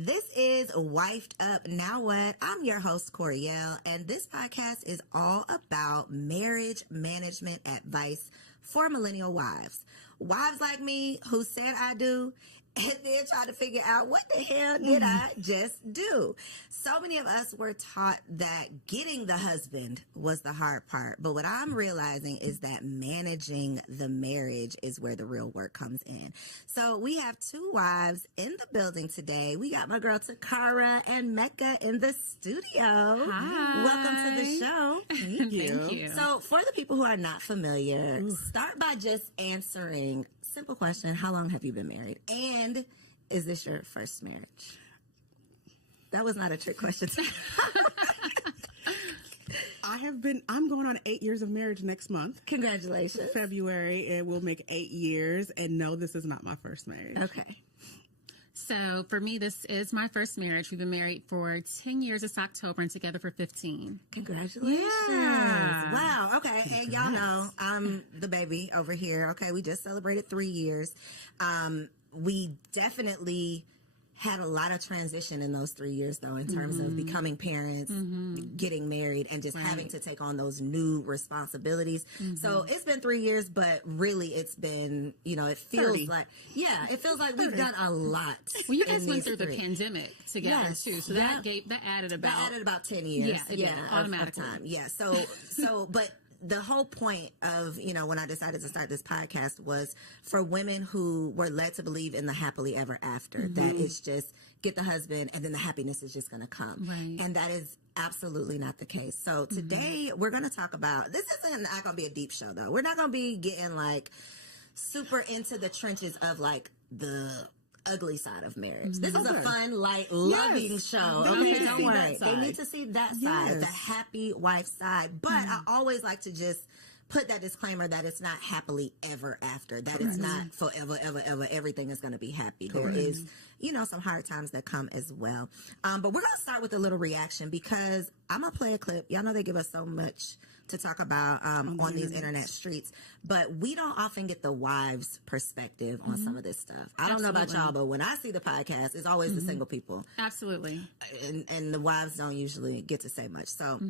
This is Wifed Up Now What? I'm your host, Coriel, and this podcast is all about marriage management advice for millennial wives. Wives like me who said I do and then try to figure out what the hell did I just do. So many of us were taught that getting the husband was the hard part. But what I'm realizing is that managing the marriage is where the real work comes in. So we have two wives in the building today. We got my girl Taccara and Mecca in the studio. Hi. Welcome to the show. Thank you. So for the people who are not familiar, start by just answering simple question: how long have you been married? And is this your first marriage? That was not a trick question. I'm going on 8 years of marriage next month. Congratulations. February, it will make 8 years. And no, this is not my first marriage. Okay. So for me, this is my first marriage. We've been married for 10 years this October and together for 15. Congratulations. Yeah. Wow. Okay. And y'all know I'm the baby over here. Okay. We just celebrated 3 years. We definitely had a lot of transition in those 3 years, though, in terms of becoming parents, getting married, and just having to take on those new responsibilities. So it's been 3 years, but really it's been, it feels 30. like, it feels like we've done a lot. Well, you guys in went these through the 3. pandemic together too, so that added about 10 years. Yeah, it did, automatically. Of time. Yeah. So, but the whole point of, when I decided to start this podcast was for women who were led to believe in the happily ever after, that it's just get the husband and then the happiness is just going to come. Right. And that is absolutely not the case. So today we're going to talk about, this isn't not going to be a deep show though. We're not going to be getting like super into the trenches of like the ugly side of marriage. This is a fun, light, loving show. Okay, don't worry. They need to see that side, the happy wife side. But I always like to just put that disclaimer that it's not happily ever after. That it's not forever, ever, ever. Everything is going to be happy. There is, some hard times that come as well. But we're going to start with a little reaction because I'm going to play a clip. Y'all know they give us so much to talk about on these internet streets, but we don't often get the wives' perspective on some of this stuff. I don't know about y'all, but when I see the podcast, it's always the single people. Absolutely. And the wives don't usually get to say much. So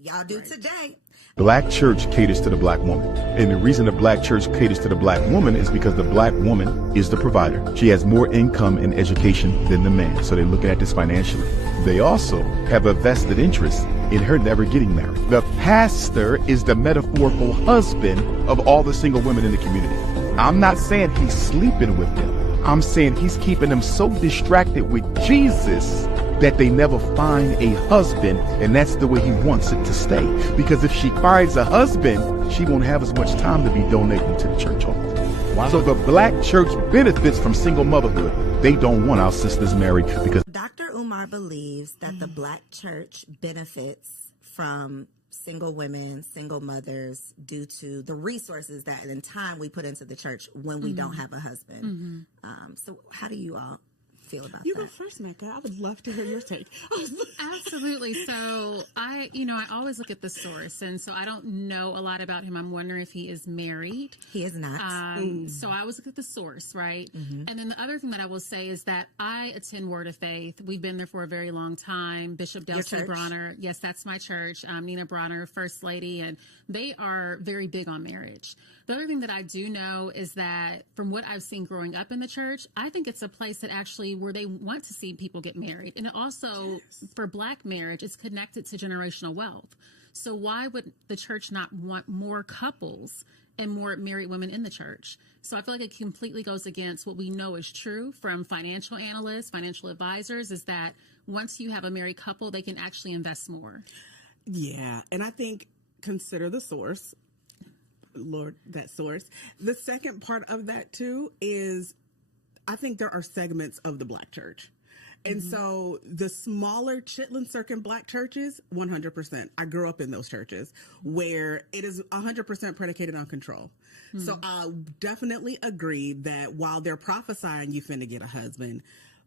y'all do today. Black church caters to the black woman. And the reason the black church caters to the black woman is because the black woman is the provider. She has more income and education than the man. So they're looking at this financially. They also have a vested interest in her never getting married. The pastor is the metaphorical husband of all the single women in the community. I'm not saying he's sleeping with them. I'm saying he's keeping them so distracted with Jesus that they never find a husband, and that's the way he wants it to stay. Because if she finds a husband, she won't have as much time to be donating to the church all the time. Wow. So the black church benefits from single motherhood. They don't want our sisters married because Dr. Umar believes that the black church benefits from single women, single mothers, due to the resources that and time we put into the church when we don't have a husband. So how do you all feel about You that? go first, Mecca. I would love to hear your take. Absolutely. So I always look at the source, and so I don't know a lot about him. I'm wondering if he is married. He is not. So I always look at the source, right? And then the other thing that I will say is that I attend Word of Faith. We've been there for a very long time. Bishop Delcy Bronner. Yes, that's my church. Nina Bronner, First Lady, and they are very big on marriage. The other thing that I do know is that from what I've seen growing up in the church, I think it's a place that actually where they want to see people get married. And also for black marriage, it's connected to generational wealth. So why would the church not want more couples and more married women in the church? So I feel like it completely goes against what we know is true from financial analysts, financial advisors, is that once you have a married couple, they can actually invest more. Yeah. And I think consider the source. Lord, that source. The second part of that too is I think there are segments of the black church. And so the smaller Chitlin Circuit black churches, 100%. I grew up in those churches where it is 100% predicated on control. So I definitely agree that while they're prophesying you finna get a husband,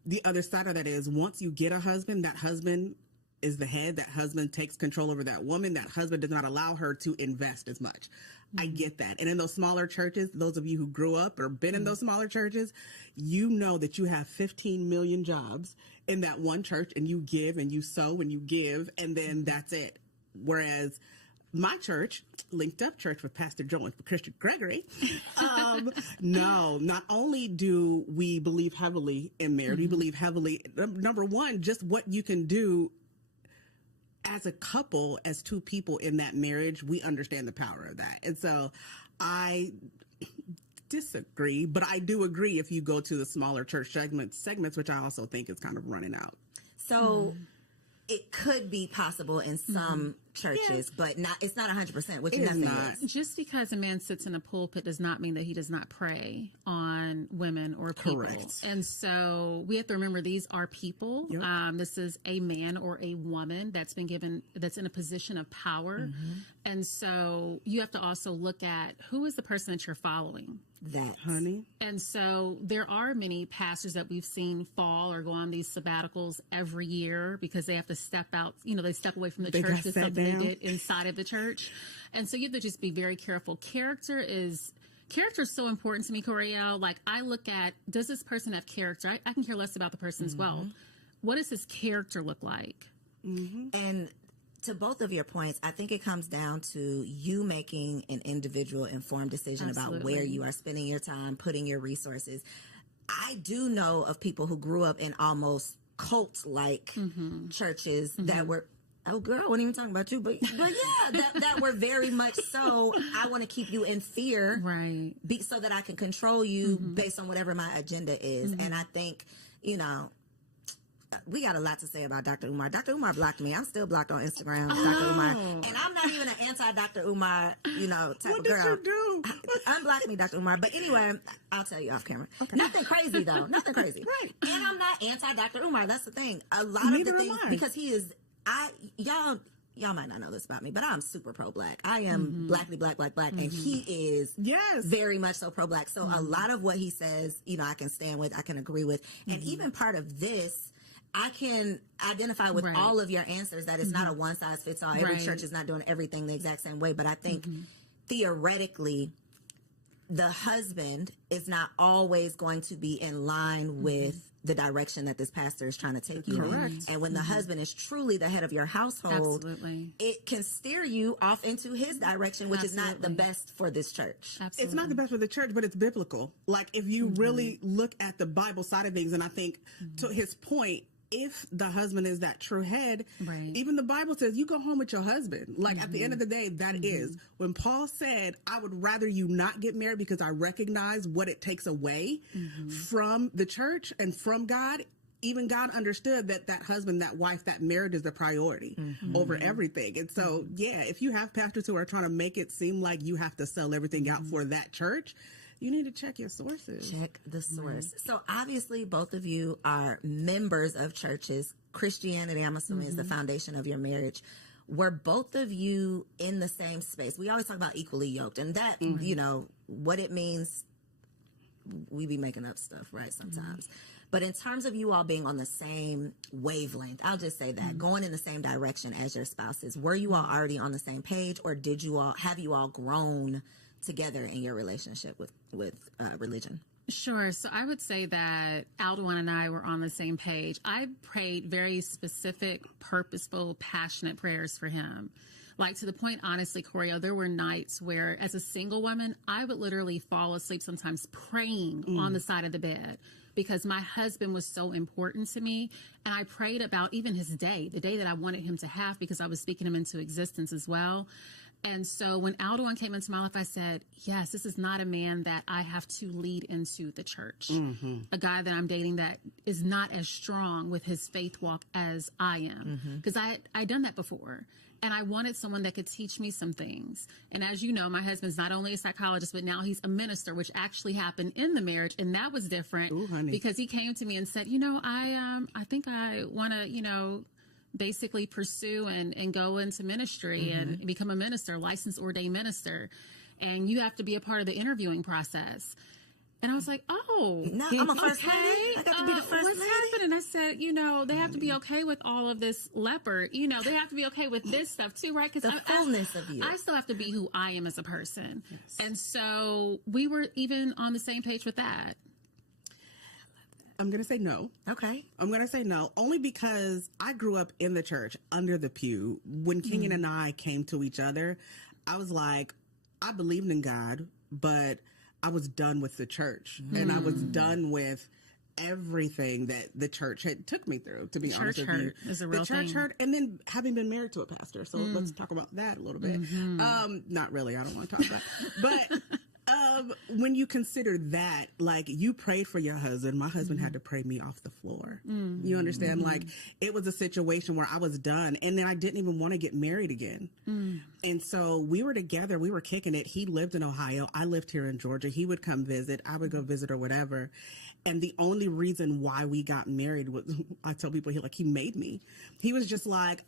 the other side of that is once you get a husband, that husband is the head, that husband takes control over that woman, that husband does not allow her to invest as much. I get that. And in those smaller churches, those of you who grew up or been in those smaller churches, you know that you have 15 million jobs in that one church, and you give and you sow and you give, and then that's it. Whereas my church, Linked Up Church with Pastor Joe and Christian Gregory, no, not only do we believe heavily in marriage, we believe heavily, number one, just what you can do as a couple, as two people in that marriage, we understand the power of that. And so I disagree, but I do agree if you go to the smaller church segments, which I also think is kind of running out. So it could be possible in some churches, but it's not 100%, which nothing is. Just because a man sits in a pulpit does not mean that he does not pray on women or people. Correct. And so we have to remember these are people. Yep. This is a man or a woman that's been given, that's in a position of power. And so you have to also look at who is the person that you're following. Honey. And so there are many pastors that we've seen fall or go on these sabbaticals every year because they have to step out, they step away from the church to something they did inside of the church. And so you have to just be very careful. Character is so important to me, Coriel. Like, I look at, does this person have character? I can care less about the person's wealth. What does his character look like? And to both of your points, I think it comes down to you making an individual informed decision about where you are spending your time, putting your resources. I do know of people who grew up in almost cult-like churches that were, oh girl, I wasn't even talking about you, but yeah, that were very much so, I want to keep you in fear, right? So that I can control you based on whatever my agenda is. And I think, we got a lot to say about Dr. Umar. Dr. Umar blocked me. I'm still blocked on Instagram, Dr. Umar. And I'm not even an anti-Dr. Umar, type of girl. What did you do? Unblock me, Dr. Umar. But anyway, I'll tell you off camera. Okay. Nothing crazy, though. Nothing crazy. Right. And I'm not anti-Dr. Umar. That's the thing. A lot of the things, because he is, y'all might not know this about me, but I'm super pro-black. I am blackly black, and he is very much so pro-black. So a lot of what he says, I can stand with, I can agree with. And even part of this, I can identify with all of your answers that it's not a one-size-fits-all. Every church is not doing everything the exact same way. But I think theoretically, the husband is not always going to be in line with the direction that this pastor is trying to take you in. And when the husband is truly the head of your household, it can steer you off into his direction, which is not the best for this church. It's not the best for the church, but it's biblical. Like, if you really look at the Bible side of things, and I think to his point, if the husband is that true head, even the Bible says you go home with your husband. Like, at the end of the day, that is. When Paul said, I would rather you not get married because I recognize what it takes away from the church and from God, even God understood that husband, that wife, that marriage is the priority over everything. And so, if you have pastors who are trying to make it seem like you have to sell everything out for that church, you need to check your sources. Check the source. So obviously both of you are members of churches. Christianity, I'm assuming, is the foundation of your marriage. Were both of you in the same space? We always talk about equally yoked, and that, what it means, we be making up stuff, right, sometimes. But in terms of you all being on the same wavelength, I'll just say that, going in the same direction as your spouses, were you all already on the same page, or have you all grown together in your relationship with religion? Sure. So I would say that Alduin and I were on the same page. I prayed very specific, purposeful, passionate prayers for him. Like, to the point, honestly, Corio, there were nights where, as a single woman, I would literally fall asleep sometimes praying on the side of the bed, because my husband was so important to me. And I prayed about even his day, the day that I wanted him to have, because I was speaking him into existence as well. And so when Alduin came into my life, I said, yes, this is not a man that I have to lead into the church. A guy that I'm dating that is not as strong with his faith walk as I am. Because I'd done that before. And I wanted someone that could teach me some things. And as you know, my husband's not only a psychologist, but now he's a minister, which actually happened in the marriage. And that was different. Ooh, honey. Because he came to me and said, I think I want to, basically pursue and go into ministry and become a minister, licensed ordained minister. And you have to be a part of the interviewing process. And I was like, oh, no, I'm a first lady. I got to be the first what's lady. happening? I said, you know, they have to be okay with all of this leopard. You know, they have to be okay with this stuff too, right? Because The fullness of you. I still have to be who I am as a person. Yes. And so we were even on the same page with that. I'm going to say no. Okay. I'm going to say no, only because I grew up in the church under the pew. When Kenyon and I came to each other, I was like, I believed in God, but I was done with the church. And I was done with everything that the church had took me through, to be honest with you. Church hurt is a real thing. The church hurt, and then having been married to a pastor. So let's talk about that a little bit. Not really. I don't want to talk about it. But when you consider that, like, you prayed for your husband. My husband had to pray me off the floor. You understand? Like, it was a situation where I was done, and then I didn't even want to get married again. And so we were together. We were kicking it. He lived in Ohio. I lived here in Georgia. He would come visit. I would go visit or whatever. And the only reason why we got married was, I tell people, he made me. He was just like,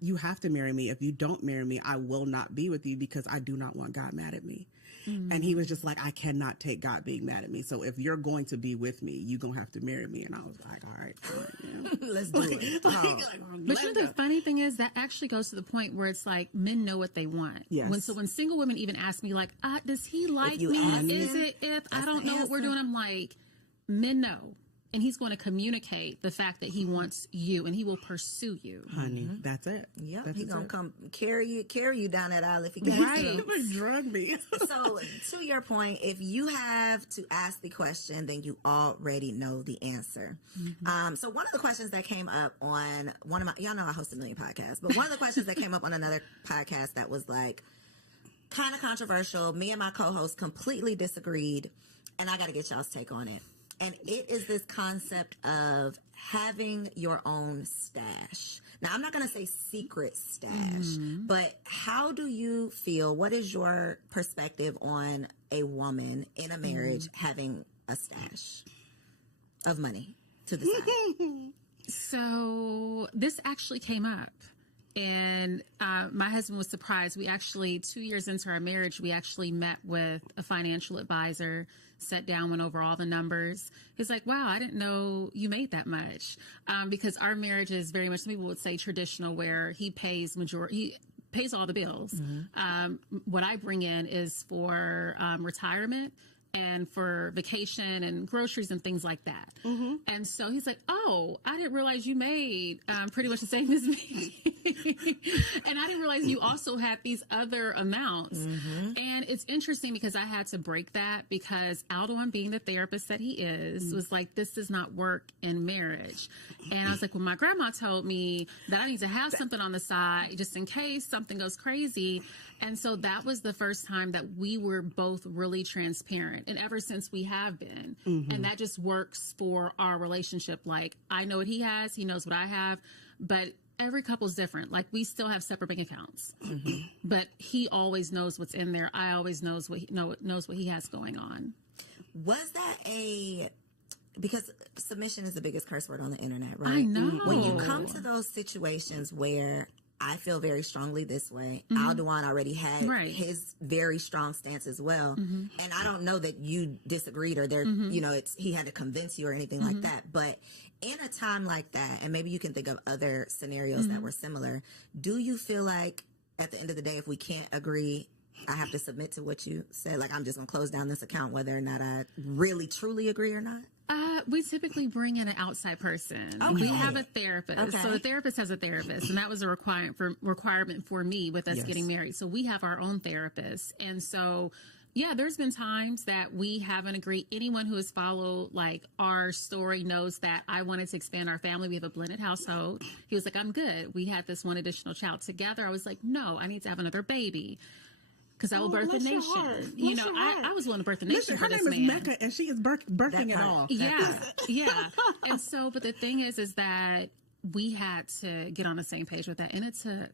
you have to marry me. If you don't marry me, I will not be with you, because I do not want God mad at me. And he was just like, I cannot take God being mad at me. So if you're going to be with me, you're going to have to marry me. And I was like, all right. Yeah. Let's do it. But you know, the funny thing is that actually goes to the point where it's like men know what they want. Yes. When single women even ask me, like, does he like you me? ask Is him, it if I that's don't the know what we're answer. doing? I'm like, men know. And he's going to communicate the fact that he wants you, and he will pursue you. Honey, that's it. Yep, That's he's gonna it. come carry you down that aisle if he can. Right. Drug me. So, to your point, if you have to ask the question, then you already know the answer. So, one of the questions that came up on one of my, y'all know I host a million podcasts, but one of the questions that came up on another podcast that was like kind of controversial. Me and my co-host completely disagreed, and I got to get y'all's take on it. And it is this concept of having your own stash. Now, I'm not going to say secret stash, but how do you feel? What is your perspective on a woman in a marriage having a stash of money to the side? So this actually came up. And my husband was surprised. We actually, 2 years into our marriage, we actually met with a financial advisor, sat down, went over all the numbers. He's like, wow, I didn't know you made that much. Because our marriage is very much, some people would say traditional, where he pays all the bills. What I bring in is for retirement and for vacation and groceries and things like that. And so he's like, oh, I didn't realize you made pretty much the same as me. And I didn't realize you also had these other amounts. And it's interesting because I had to break that, because Aldo, being the therapist that he is, was like, this does not work in marriage. And I was like, well, my grandma told me that I need to have something on the side just in case something goes crazy. And so that was the first time that we were both really transparent. And ever since we have been. And that just works for our relationship. Like, I know what he has, he knows what I have, but every couple's different. Like, we still have separate bank accounts, but he always knows what's in there. I always knows what he has going on. Was that because submission is the biggest curse word on the internet, right? I know. When you come to those situations where I feel very strongly this way, Alduan already had his very strong stance as well. And I don't know that you disagreed or there, you know, he had to convince you or anything like that. But in a time like that, and maybe you can think of other scenarios that were similar, do you feel like at the end of the day, if we can't agree, I have to submit to what you said? Like, I'm just going to close down this account whether or not I really truly agree or not? We typically bring in an outside person. Okay. We have a therapist. Okay. So the therapist has a therapist, and that was a requirement for me with us getting married. So we have our own therapist. And so, yeah, there's been times that we haven't agreed. Anyone who has followed like our story knows that I wanted to expand our family. We have a blended household. He was like, I'm good. We had this one additional child together. I was like, no, I need to have another baby. Because I will birth a nation. You know, I was willing to birth a nation for this man. Her name is Mecca, and she is birthing it all. Yeah. And so, but the thing is that we had to get on the same page with that, and it took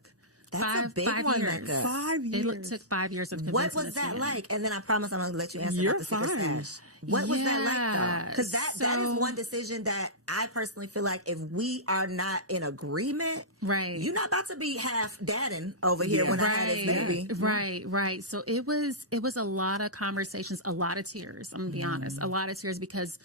That's a big five one, years. Mecca. 5 years. It took 5 years of convincing What was this that man. like? And then I promise I'm going to let you answer You're about the secret fine. stash. What was that like, though? Because that is So- one decision that I personally feel like if we are not in agreement, Right. you're not about to be half dadding over here when I had this baby. Right. So it was a lot of conversations, a lot of tears. I'm gonna be honest, a lot of tears, because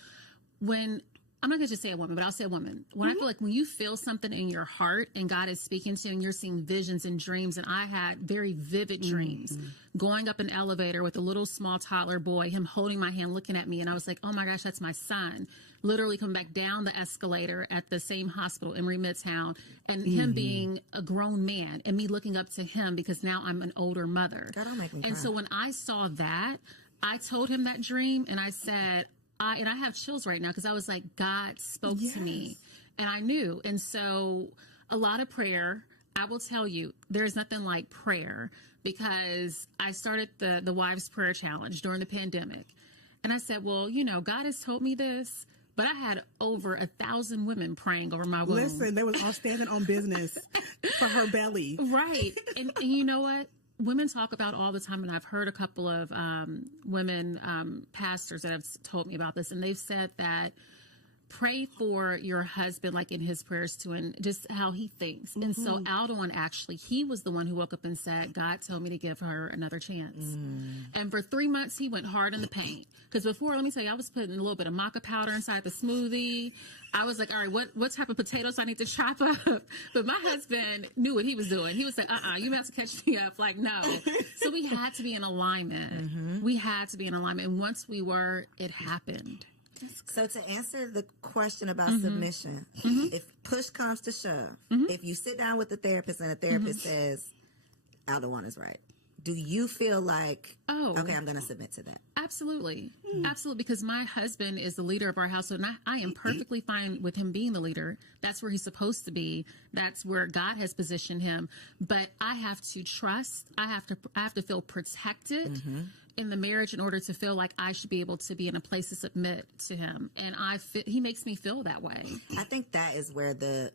when I'm not going to just say a woman, but I'll say a woman. When I feel like when you feel something in your heart and God is speaking to you and you're seeing visions and dreams, and I had very vivid dreams going up an elevator with a little small toddler boy, him holding my hand, looking at me. And I was like, oh my gosh, that's my son. Literally come back down the escalator at the same hospital, Emory Midtown, and him being a grown man and me looking up to him because now I'm an older mother. That'll make me cry. And so when I saw that, I told him that dream and I said, I have chills right now because I was like, God spoke to me and I knew. And so a lot of prayer. I will tell you, there's nothing like prayer, because I started the Wives Prayer Challenge during the pandemic. And I said, well, you know, God has told me this, but I had over 1,000 women praying over my womb. Listen, they was all standing on business for her belly. Right. And you know what? Women talk about all the time, and I've heard a couple of women pastors that have told me about this, and they've said that pray for your husband, like in his prayers too, and just how he thinks. And so Aldon, actually, he was the one who woke up and said, God told me to give her another chance. And for 3 months, he went hard in the paint. Because before, let me tell you, I was putting a little bit of maca powder inside the smoothie. I was like, all right, what type of potatoes I need to chop up? But my husband knew what he was doing. He was like, you have to catch me up. Like, no. So we had to be in alignment. We had to be in alignment. And once we were, it happened. So to answer the question about submission, if push comes to shove, if you sit down with the therapist and the therapist says, Aldewan is right, do you feel like, okay, I'm going to submit to that? Absolutely. Absolutely. Because my husband is the leader of our household, and I am perfectly fine with him being the leader. That's where he's supposed to be. That's where God has positioned him. But I have to trust. I have to feel protected in the marriage in order to feel like I should be able to be in a place to submit to him. And he makes me feel that way. I think that is where the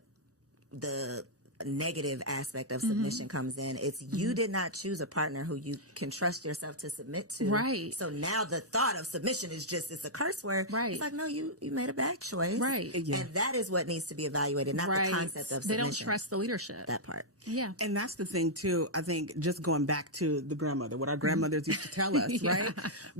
negative aspect of submission comes in. It's you did not choose a partner who you can trust yourself to submit to. Right. So now the thought of submission is just, it's a curse word. Right. It's like, no, you made a bad choice. Right. Yeah. And that is what needs to be evaluated, not the concept of submission. They don't trust the leadership. That part. Yeah. And that's the thing, too. I think just going back to the grandmother, what our grandmothers used to tell us, right?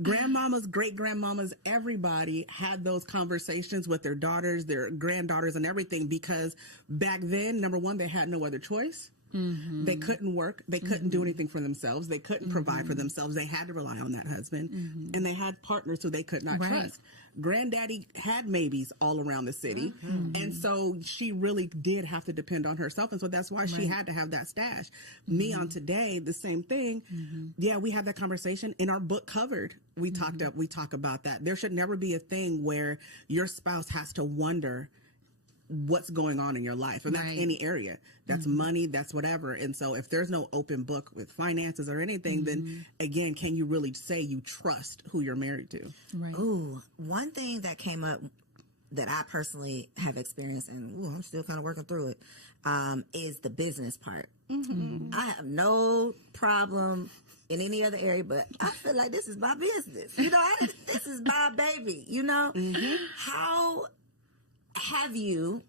Grandmamas, great-grandmamas, everybody had those conversations with their daughters, their granddaughters, and everything, because back then, number one, they had no other choice. They couldn't work. They couldn't do anything for themselves. They couldn't provide for themselves. They had to rely on that husband. And they had partners who they could not trust. Granddaddy had maybes all around the city. And so she really did have to depend on herself. And so that's why she had to have that stash. Me on Today, the same thing. Yeah, we had that conversation in our book Covered. We talk about that. There should never be a thing where your spouse has to wonder what's going on in your life. And that's any area. That's money, that's whatever. And so if there's no open book with finances or anything, then again, can you really say you trust who you're married to? Right. Ooh, one thing that came up that I personally have experienced, and I'm still kind of working through it, is the business part. I have no problem in any other area, but I feel like this is my business. You know, this is my baby, you know? How have you,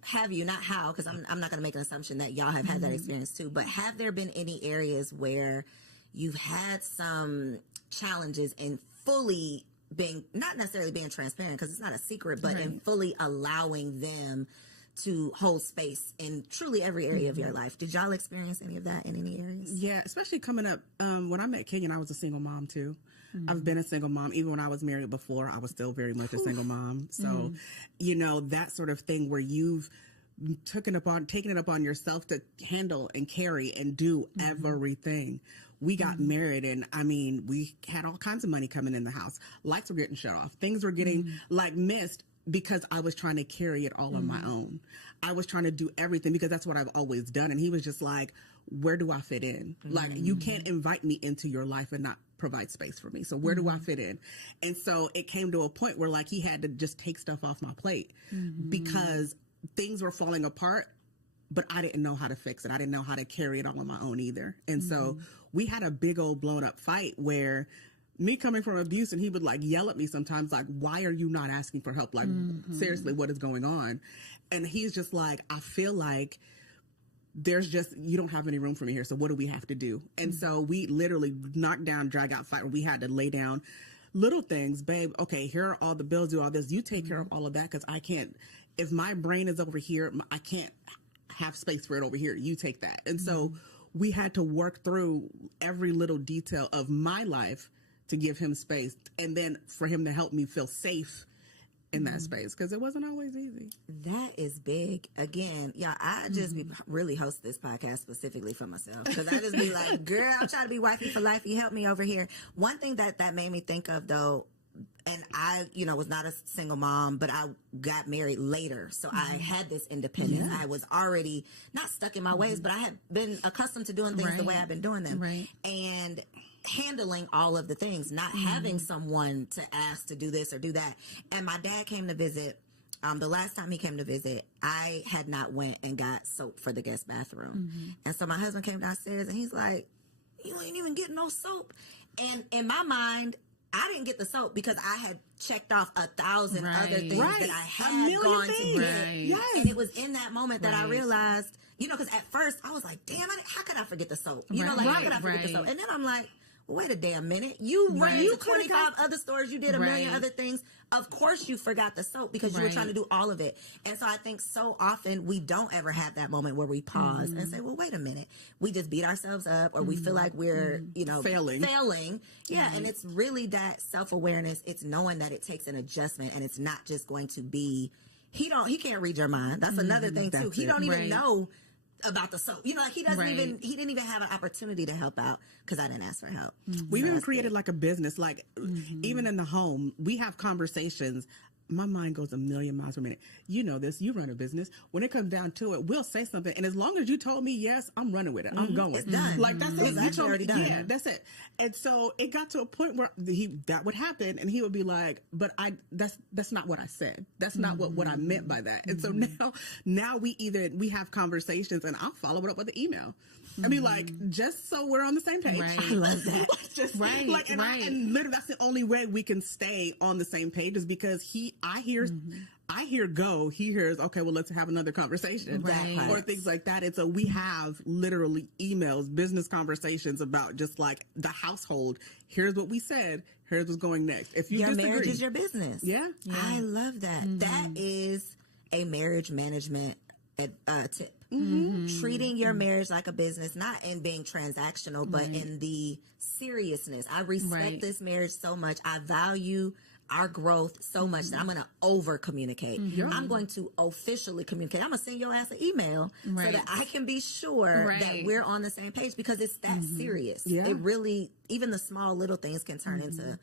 not how, because I'm not going to make an assumption that y'all have had that experience too, but have there been any areas where you've had some challenges in fully being, not necessarily being transparent because it's not a secret, but in fully allowing them to hold space in truly every area of your life? Did y'all experience any of that in any areas? Yeah, especially coming up. When I met Kenyon, I was a single mom too. I've been a single mom. Even when I was married before, I was still very much a single mom. So, you know, that sort of thing where you've taken it upon yourself to handle and carry and do everything. We got married, and I mean, we had all kinds of money coming in the house. Lights were getting shut off. Things were getting like missed because I was trying to carry it all on my own. I was trying to do everything because that's what I've always done. And he was just like, where do I fit in? Like, you can't invite me into your life and not provide space for me. So where do I fit in? And so it came to a point where like he had to just take stuff off my plate because things were falling apart, but I didn't know how to fix it. I didn't know how to carry it all on my own either. And so we had a big old blown up fight where me coming from abuse, and he would like yell at me sometimes, like, why are you not asking for help? Like, seriously, what is going on? And he's just like, I feel like you don't have any room for me here. So what do we have to do? And so we literally knocked down, drag out fight, where we had to lay down, little things, babe. Okay, here are all the bills, do all this. You take care of all of that because I can't. If my brain is over here, I can't have space for it over here. You take that. And so we had to work through every little detail of my life to give him space, and then for him to help me feel safe in that space, because it wasn't always easy. That is big. Again, yeah, I just really host this podcast specifically for myself, because I just be like, girl, I'm trying to be wifey for life. You help me over here. One thing that made me think of, though, and I, was not a single mom, but I got married later. So I had this independence. I was already not stuck in my ways, but I had been accustomed to doing things the way I've been doing them. Right. And handling all of the things, not having someone to ask to do this or do that. And my dad came to visit. The last time he came to visit, I had not went and got soap for the guest bathroom. And so my husband came downstairs and he's like, you ain't even getting no soap. And in my mind, I didn't get the soap because I had checked off 1,000 other things that I had gone to get. Yes. And it was in that moment that I realized, because at first I was like, damn, how could I forget the soap? How could I forget the soap? And then I'm like, wait a damn minute. You ran to 25 other stores. You did a million other things. Of course you forgot the soap because you were trying to do all of it. And so I think so often we don't ever have that moment where we pause and say, well, wait a minute. We just beat ourselves up, or we feel like we're, failing. Yeah. And it's really that self-awareness. It's knowing that it takes an adjustment, and it's not just going to be, he can't read your mind. That's another thing too. He don't even know about the soap. He doesn't he didn't even have an opportunity to help out because I didn't ask for help. We even created like a business, like even in the home, we have conversations. My mind goes a million miles per minute. You know this. You run a business. When it comes down to it, we'll say something, and as long as you told me yes, I'm running with it. I'm going. It's done. Like that's it. It's actually already done. Yeah, that's it. And so it got to a point where that would happen, and he would be like, "But that's not what I said. That's not what I meant by that." And so now we have conversations, and I'll follow it up with an email. I mean, like, just so we're on the same page. Right. I love that. And literally, that's the only way we can stay on the same page, is because I hear go, he hears, okay, well, let's have another conversation, or things like that. And so we have literally emails, business conversations about just like the household. Here's what we said. Here's what's going next. If you your disagree, marriage is your business. Yeah. I love that. That is a marriage management tip. Treating your marriage like a business, not in being transactional, but in the seriousness. I respect this marriage so much. I value our growth so much that I'm going to over communicate. I'm going to officially communicate. I'm going to send your ass an email so that I can be sure that we're on the same page, because it's that serious. Yeah. It really, even the small little things can turn into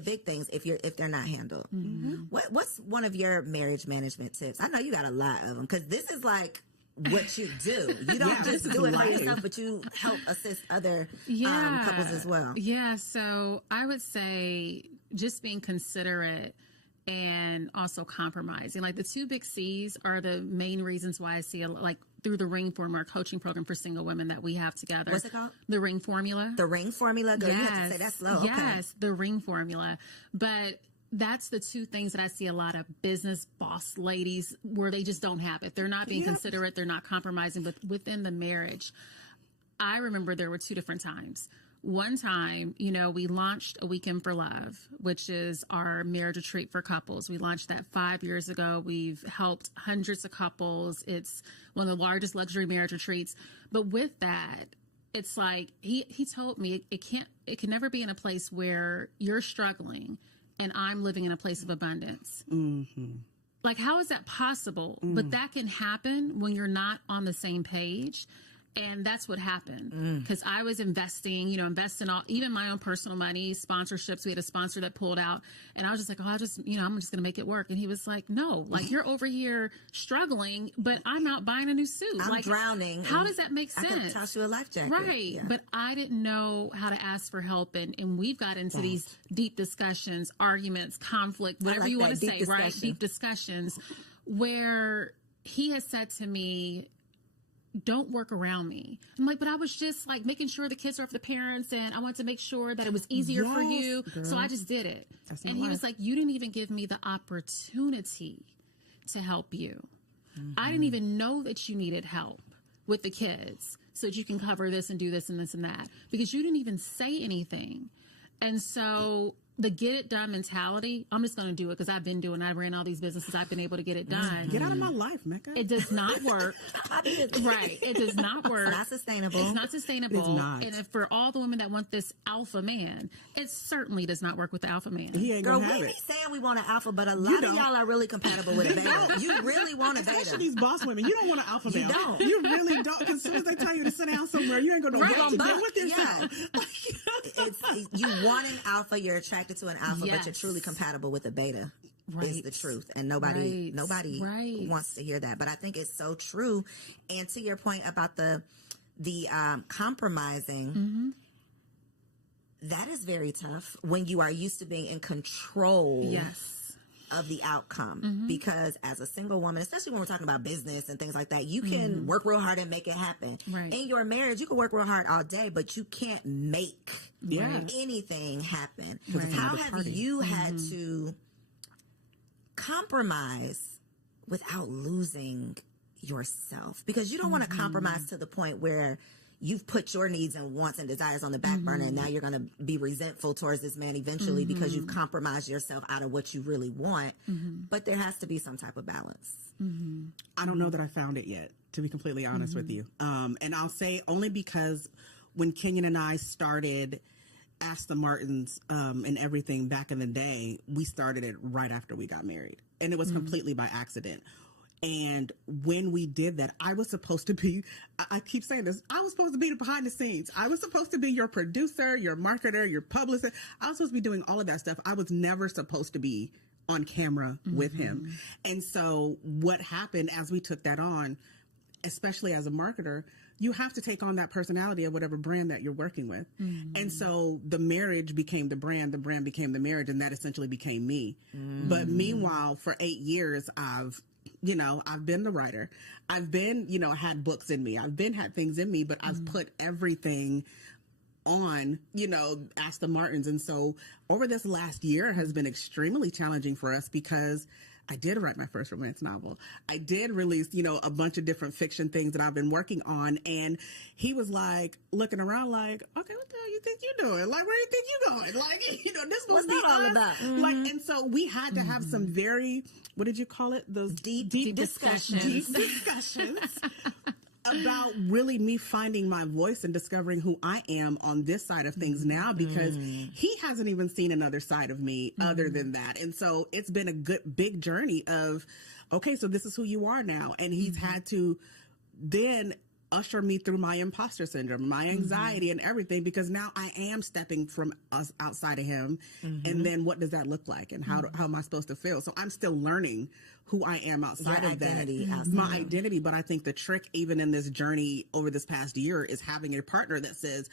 big things if they're not handled. What's one of your marriage management tips? I know you got a lot of them, because this is like what you do. You don't just do it for yourself, but you help assist other couples as well. Yeah, so I would say just being considerate and also compromising. Like the 2 big C's are the main reasons why I see through the Ring Formula coaching program for single women that we have together. What's it called? The Ring Formula. The Ring Formula? Good. You have to say that slow. Yes, the Ring Formula. But that's the 2 things that I see a lot of business boss ladies where they just don't have it. They're not being considerate. They're not compromising. But within the marriage, I remember there were 2 different times. One time, we launched A Weekend for Love, which is our marriage retreat for couples. We launched that 5 years ago. We've helped hundreds of couples. It's one of the largest luxury marriage retreats. But with that, it's like he told me it can never be in a place where you're struggling and I'm living in a place of abundance. Like, how is that possible? But that can happen when you're not on the same page. And that's what happened, because I was investing all, even my own personal money, sponsorships. We had a sponsor that pulled out, and I was just like, I'm just going to make it work. And he was like, no, like you're over here struggling, but I'm out buying a new suit. I'm drowning. How does that make sense? I could toss you a life jacket. Right. Yeah. But I didn't know how to ask for help. And we've got into these deep discussions, arguments, conflict, whatever you want to say, right? Deep discussions where he has said to me, don't work around me. I'm like, but I was just like making sure the kids are with the parents, and I wanted to make sure that it was easier for you. Girl. So I just did it. And he was like, you didn't even give me the opportunity to help you. I didn't even know that you needed help with the kids so that you can cover this and do this and this and that, because you didn't even say anything. And so the get it done mentality, I'm just going to do it because I've been doing, I ran all these businesses, I've been able to get it done. Get out of my life, Mecca. It does not work. Right. It does not work. It's not sustainable. It's not sustainable. It's not. And if for all the women that want this alpha man, it certainly does not work with the alpha man. He ain't Girl, gonna we have be it. saying we want an alpha, but a lot of y'all are really compatible with a beta. You really want a Especially beta. these boss women. You don't want an alpha male. don't. You really don't. Because as soon as they tell you to sit down somewhere, you ain't going to know what to do with yourself. You want an alpha, you're attracted to an alpha, but you're Yes. truly compatible with a beta. Right. Is the truth, and nobody Right. wants to hear that. But I think it's so true. And to your point about the compromising, that is very tough when you are used to being in control. Yes. Of the outcome, because as a single woman, especially when we're talking about business and things like that, you can work real hard and make it happen. Right. In your marriage, you can work real hard all day, but you can't make anything happen. Right. How have you had to compromise without losing yourself? Because you don't want to compromise to the point where you've put your needs and wants and desires on the back burner, and now you're going to be resentful towards this man eventually because you've compromised yourself out of what you really want. But there has to be some type of balance. I don't know that I found it yet, to be completely honest with you. And I'll say only because when Kenyon and I started Ask the Martins and everything back in the day, we started it right after we got married. And it was completely by accident. And when we did that, I was supposed to be, I keep saying this, I was supposed to be the behind the scenes. I was supposed to be your producer, your marketer, your publicist. I was supposed to be doing all of that stuff. I was never supposed to be on camera with him. And so what happened as we took that on, especially as a marketer, you have to take on that personality of whatever brand that you're working with. And so the marriage became the brand became the marriage, and that essentially became me. But meanwhile, for 8 years, I've been the writer. I've been, had books in me. I've been had things in me, but I've put everything on, Ask the Martins. And so over this last year has been extremely challenging for us because I did write my first romance novel. I did release, a bunch of different fiction things that I've been working on. And he was like looking around like, okay, what the hell you think you're doing? Like, where do you think you're going? Like, this What's was that all about? Like, and so we had to have some very, what did you call it? Those Deep discussions. Deep discussions about really me finding my voice and discovering who I am on this side of things now, because he hasn't even seen another side of me other than that. And so it's been a big journey of, okay, so this is who you are now. And he's had to then usher me through my imposter syndrome, my anxiety and everything, because now I am stepping from us outside of him. And then what does that look like? And how am I supposed to feel? So I'm still learning who I am outside Your of identity, that. My identity. But I think the trick, even in this journey over this past year, is having a partner that says,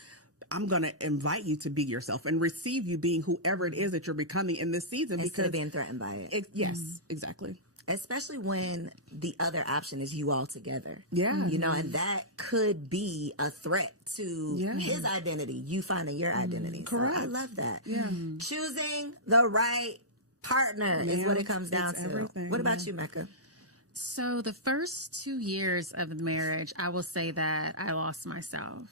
I'm going to invite you to be yourself and receive you being whoever it is that you're becoming in this season. Instead of being threatened by it. Yes, exactly. Especially when the other option is you all together. Yeah. And that could be a threat to his identity, you finding your identity. Correct. So I love that. Yeah. Choosing the right partner is what it comes down to. everything. What about you, Mecca? So the first 2 years of the marriage, I will say that I lost myself.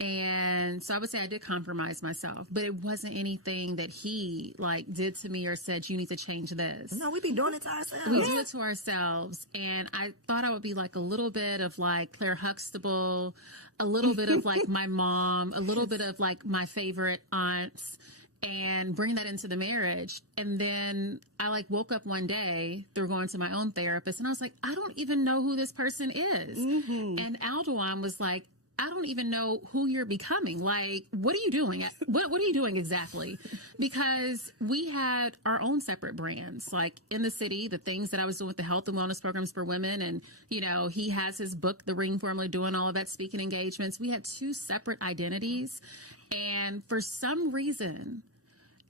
And so I would say I did compromise myself, but it wasn't anything that he did to me or said, you need to change this. No, we be doing it to ourselves. We do it to ourselves. And I thought I would be a little bit of Claire Huxtable, a little bit of my mom, a little bit of my favorite aunts, and bring that into the marriage. And then I woke up one day through going to my own therapist, and I was like, I don't even know who this person is. And Aldewan was like, I don't even know who you're becoming. What are you doing? What are you doing exactly? Because we had our own separate brands, in the city, the things that I was doing with the health and wellness programs for women. And, he has his book, The Ring Formula, doing all of that speaking engagements. We had two separate identities. And for some reason,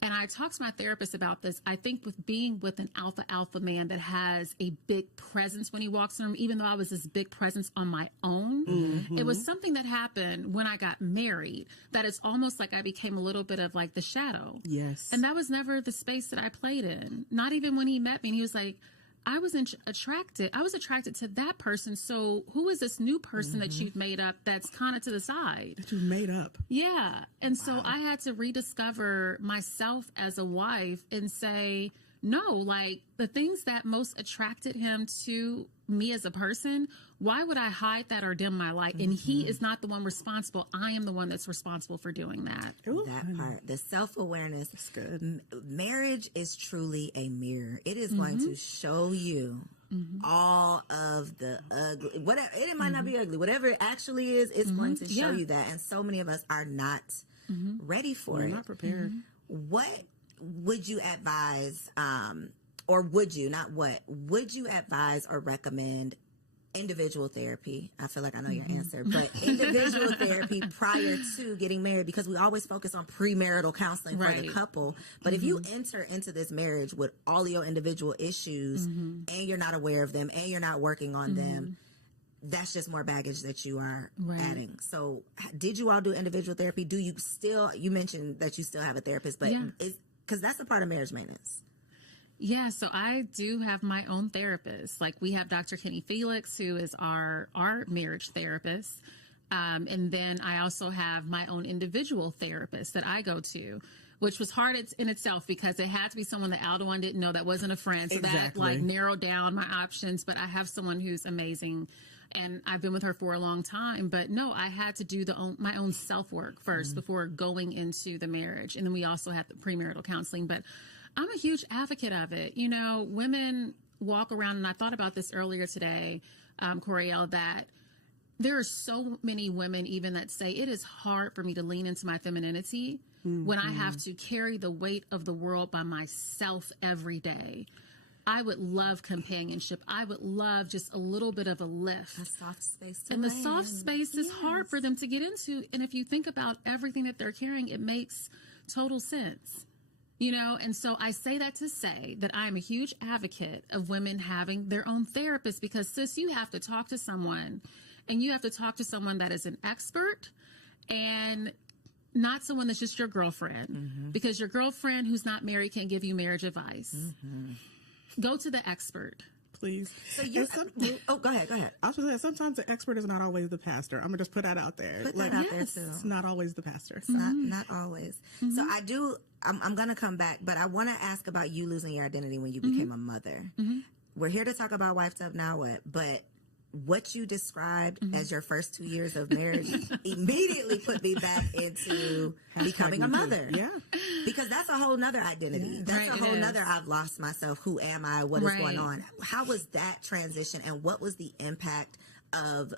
and I talked to my therapist about this, I think with being with an alpha man that has a big presence when he walks in the room, even though I was this big presence on my own, it was something that happened when I got married that it's almost like I became a little bit of the shadow. Yes. And that was never the space that I played in. Not even when he met me and he was like, I was attracted to that person. So who is this new person that you've made up that's kind of to the side? That you've made up. Yeah. And so I had to rediscover myself as a wife and say, no, like the things that most attracted him to me as a person, why would I hide that or dim my light? And he is not the one responsible. I am the one that's responsible for doing that. Ooh. That part, the self-awareness. That's good. Marriage is truly a mirror. It is going to show you all of the ugly, whatever. It might not be ugly. Whatever it actually is, it's going to show you that. And so many of us are not ready for it. Not prepared. What would you advise, or would you advise or recommend individual therapy? I feel like I know your answer, but individual therapy prior to getting married, because we always focus on premarital counseling for the couple. But if you enter into this marriage with all of your individual issues and you're not aware of them and you're not working on them, that's just more baggage that you are adding. So did you all do individual therapy? Do you still, you mentioned that you still have a therapist, but because that's a part of marriage maintenance. Yeah, so I do have my own therapist. Like we have Dr. Kenny Felix, who is our marriage therapist. And then I also have my own individual therapist that I go to, which was hard in itself because it had to be someone that Aldewan didn't know, that wasn't a friend. So that like narrowed down my options. But I have someone who's amazing, and I've been with her for a long time. But no, I had to do my own self-work first before going into the marriage. And then we also had the premarital counseling. But I'm a huge advocate of it. You know, women walk around, and I thought about this earlier today, Coriel, that there are so many women even that say it is hard for me to lean into my femininity when I have to carry the weight of the world by myself every day. I would love companionship. I would love just a little bit of a lift. A soft space to And the land. soft space is hard for them to get into. And if you think about everything that they're carrying, it makes total sense. You know, and so I say that to say that I'm a huge advocate of women having their own therapist, because, sis, you have to talk to someone, and you have to talk to someone that is an expert and not someone that's just your girlfriend, because your girlfriend who's not married can't give you marriage advice. Go to the expert. Please. So you, go ahead. I was going to say, sometimes the expert is not always the pastor. I'm going to just put that out there. Put that out there, too. It's not always the pastor. It's not always. So I'm going to come back, but I want to ask about you losing your identity when you became a mother. We're here to talk about Wifed Up Now What, but what you described as your first 2 years of marriage immediately put me back into becoming a mother. Yeah. Because that's a whole nother identity. That's a whole nother I've lost myself. Who am I? What is going on? How was that transition, and what was the impact of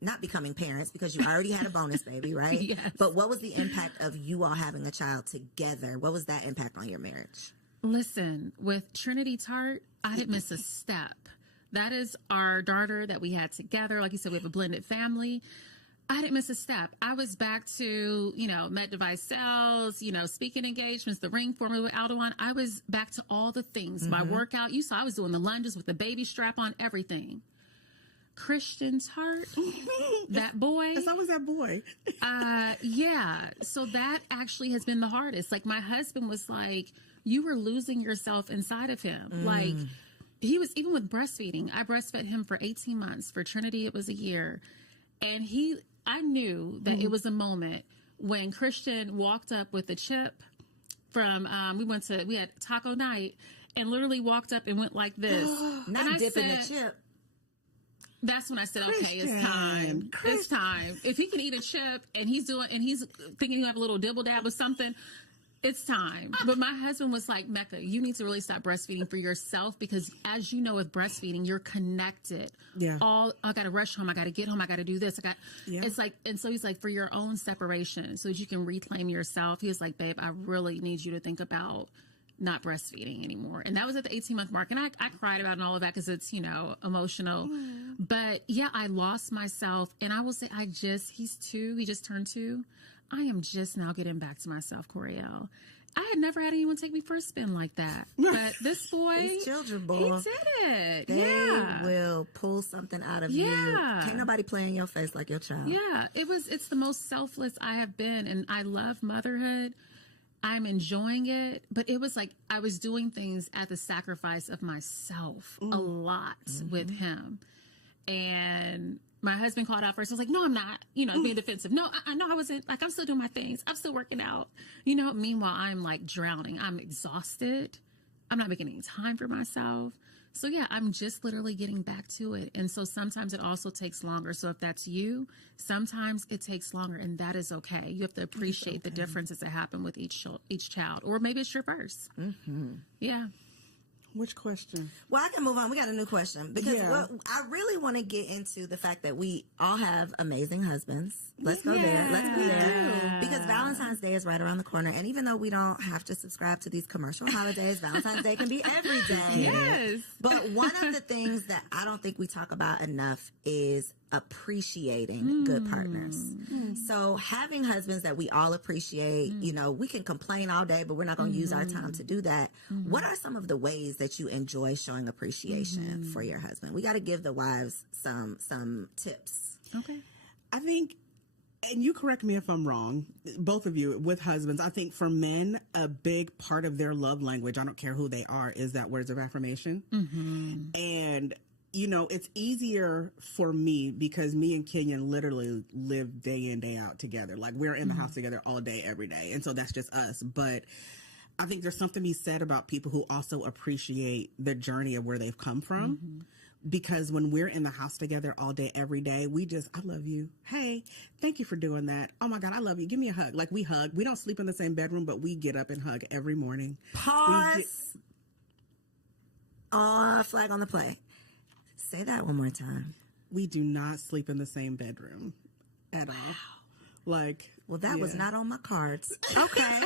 not becoming parents, because you already had a bonus baby, right? Yes. But what was the impact of you all having a child together? What was that impact on your marriage? Listen, with Trinity Tartt, I didn't miss a step. That is our daughter that we had together. Like you said, we have a blended family. I didn't miss a step. I was back to, med device sales, speaking engagements, the ring formula with Aldewan. I was back to all the things. My workout, you saw I was doing the lunges with the baby strap on, everything. Christian Tartt, that boy. It's always that boy. Yeah. So that actually has been the hardest. Like, my husband was like, you were losing yourself inside of him. Like, he was, even with breastfeeding, I breastfed him for 18 months. For Trinity, it was a year. And I knew that it was a moment when Christian walked up with a chip from, we had taco night, and literally walked up and went like this. Not dipping the chip. That's when I said, okay, it's time. It's time. If he can eat a chip and he's thinking he'll have a little dibble dab or something, it's time. But my husband was like, Mecca, you need to really stop breastfeeding for yourself, because as you know, with breastfeeding, you're connected. Yeah. I got to rush home. I got to get home. I got to do this. It's like, and so he's like, for your own separation, so that you can reclaim yourself. He was like, babe, I really need you to think about not breastfeeding anymore. And that was at the 18-month mark. And I cried about it and all of that, because it's, emotional. But yeah, I lost myself. And I will say, he's 2. He just turned 2. I am just now getting back to myself, Coriel. I had never had anyone take me for a spin like that. But this boy, these children, boy, he did it. They will pull something out of you. Can't nobody play in your face like your child. Yeah, it's the most selfless I have been. And I love motherhood. I'm enjoying it, but it was like I was doing things at the sacrifice of myself a lot with him. And my husband called out first. I was like, no, I'm not, being defensive. No, I know I wasn't, like, I'm still doing my things. I'm still working out, meanwhile, I'm like drowning. I'm exhausted. I'm not making any time for myself. So yeah, I'm just literally getting back to it. And so sometimes it also takes longer. So if that's you, sometimes it takes longer, and that is okay. You have to appreciate the differences that happen with each child, or maybe it's your first. Yeah. Which question? Well, I can move on. We got a new question because I really want to get into the fact that we all have amazing husbands. Let's go there. Let's go there. Because Valentine's Day is right around the corner. And even though we don't have to subscribe to these commercial holidays, Valentine's Day can be every day. Yes. But one of the things that I don't think we talk about enough is appreciating good partners. So having husbands that we all appreciate, we can complain all day, but we're not going to use our time to do that. What are some of the ways that you enjoy showing appreciation for your husband? We got to give the wives some tips. Okay. I think, and you correct me if I'm wrong, both of you with husbands, I think for men, a big part of their love language, I don't care who they are, is that words of affirmation. And it's easier for me because me and Kenyon literally live day in, day out together. Like, we're in the house together all day, every day. And so that's just us. But I think there's something to be said about people who also appreciate the journey of where they've come from. Because when we're in the house together all day, every day, I love you. Hey, thank you for doing that. Oh my God, I love you. Give me a hug. Like, we hug. We don't sleep in the same bedroom, but we get up and hug every morning. Pause. Flag on the play. Say that one more time. We do not sleep in the same bedroom at all. Like, well, that was not on my cards. Okay.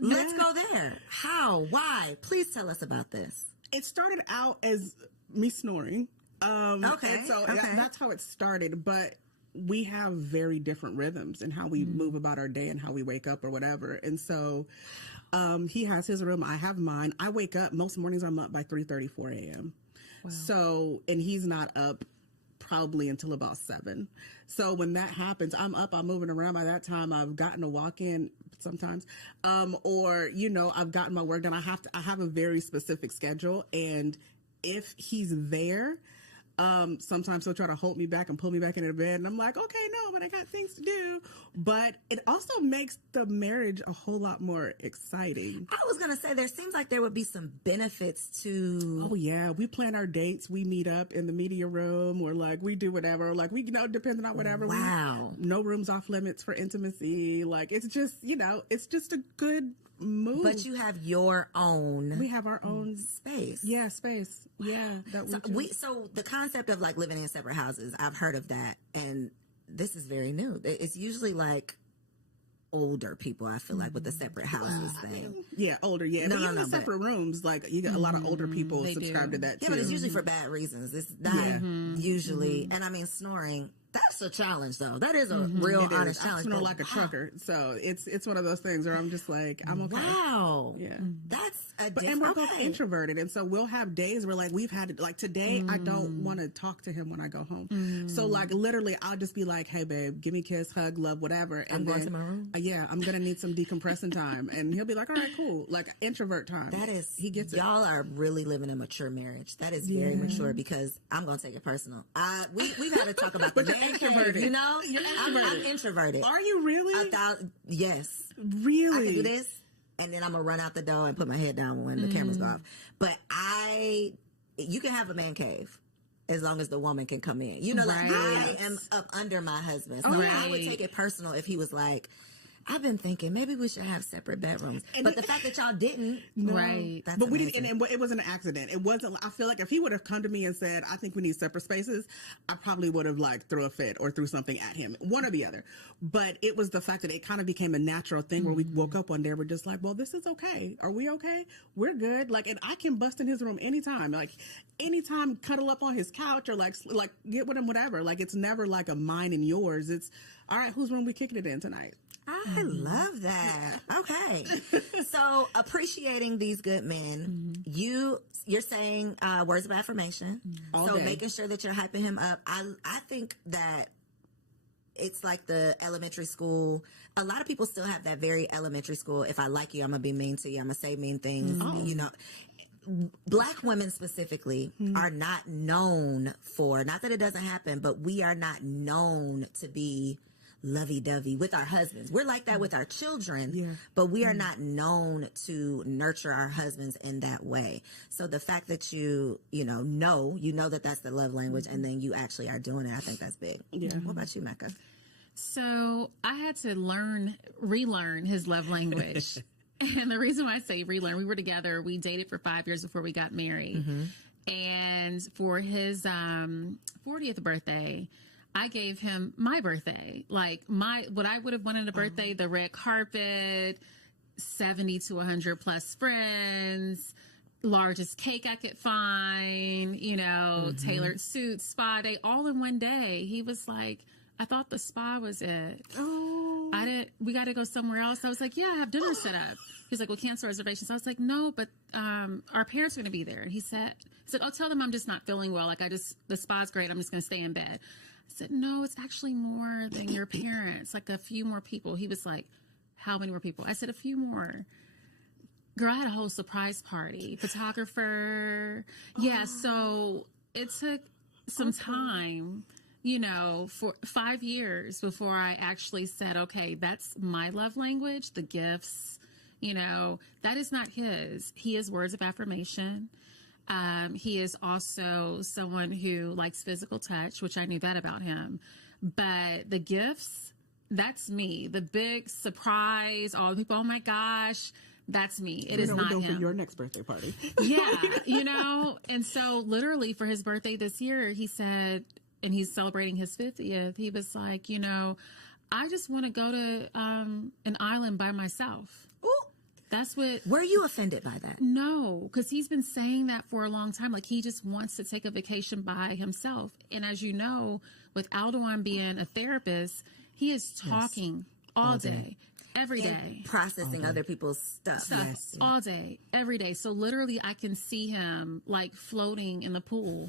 Let's go there. How? Why? Please tell us about this. It started out as me snoring. Okay. And so that's how it started. But we have very different rhythms in how we move about our day and how we wake up or whatever. And so he has his room. I have mine. I wake up. Most mornings I'm up by 3:30, 4 a.m. Wow. So, and he's not up probably until about 7. So when that happens, I'm up, I'm moving around. By that time, I've gotten a walk in sometimes, or, I've gotten my work done. I have a very specific schedule. And if he's there, sometimes he'll try to hold me back and pull me back into the bed. And I'm like, okay, no, but I got things to do. But it also makes the marriage a whole lot more exciting. I was going to say, there seems like there would be some benefits to... Oh, yeah. We plan our dates. We meet up in the media room, or like we do whatever. Like, we, depending on whatever. Wow. No rooms off limits for intimacy. Like, it's just, it's just a good move. But you have your own... We have our own... space. Yeah, space. Yeah. So the concept of like living in separate houses, I've heard of that, and this is very new. It's usually like older people, I feel like, with the separate houses thing. Yeah, older. Yeah, no, separate rooms. Like, you got a lot of older people subscribe to that too. Yeah, but it's usually for bad reasons. It's not usually, and I mean, snoring. That's a challenge, though. That is a real honest challenge. I snore like a trucker, so it's one of those things where I'm just like, I'm okay. Wow, yeah, that's and we're both introverted, and so we'll have days where like we've had like today, I don't want to talk to him when I go home. So like literally, I'll just be like, hey babe, give me a kiss, hug, love, whatever. And I'm going to my room. Yeah, I'm gonna need some decompressing time, and he'll be like, all right, cool, like introvert time. That is, he gets y'all are really living a mature marriage. That is very mature, because I'm gonna take it personal. We've had to talk about the man cave, You're I'm introverted. Are you really? Yes. Really? I can do this, and then I'm gonna run out the door and put my head down when the cameras go off. But you can have a man cave as long as the woman can come in. Like I am up under my husband, so I would take it personal if he was like, I've been thinking maybe we should have separate bedrooms, but the fact that y'all didn't, that's but we amazing. didn't, and it was an accident. It wasn't. I feel like if he would have come to me and said, "I think we need separate spaces," I probably would have like threw a fit or threw something at him, one or the other. But it was the fact that it kind of became a natural thing where we woke up one day, we're just like, "Well, this is okay. Are we okay? We're good." Like, and I can bust in his room anytime, like anytime, cuddle up on his couch or like get with him, whatever. Like, it's never like a mine and yours. It's all right. Whose room we kicking it in tonight? I love that. Okay. So appreciating these good men, you're saying words of affirmation. All so day. making sure that you're hyping him up. I think that it's like the elementary school. A lot of people still have that very elementary school. If I like you, I'm going to be mean to you. I'm going to say mean things. You know, Black women specifically are not known for, not that it doesn't happen, but we are not known to be lovey-dovey with our husbands. We're like that with our children, but we are not known to nurture our husbands in that way. So the fact that you know that that's the love language, and then you actually are doing it, I think that's big. What about you, Mecca? So I had to relearn his love language. And the reason why I say relearn, we were together, we dated for 5 years before we got married. And for his 40th birthday, I gave him my birthday, like what I would have wanted a birthday, the red carpet, 70 to 100 plus friends, largest cake I could find, you know, tailored suit, spa day, all in one day. He was like, I thought the spa was it. We got to go somewhere else. I was like, yeah, I have dinner set up. He's like, well, cancel reservations. I was like, no, but our parents are going to be there. And he said, I'll tell them I'm just not feeling well. Like the spa's great. I'm just going to stay in bed. I said, no, it's actually more than your parents, like a few more people. He was like, how many more people? I said, a few more. Girl, I had a whole surprise party, photographer. Yeah, so it took some time, you know, for 5 years before I actually said, okay, that's my love language, the gifts, you know, that is not his. He is words of affirmation. He is also someone who likes physical touch, which I knew that about him. But the gifts, that's me. The big surprise, all the people, oh my gosh, that's me. It is not him. For your next birthday party. Yeah, you know, and so literally for his birthday this year, he said, and he's celebrating his 50th, he was like, you know, I just want to go to an island by myself. Ooh. That's what. Were you offended by that? No, because he's been saying that for a long time. Like, he just wants to take a vacation by himself. And as you know, with Aldewan being a therapist, he is talking all day, every day. Processing other people's stuff. All day, every day. So literally I can see him like floating in the pool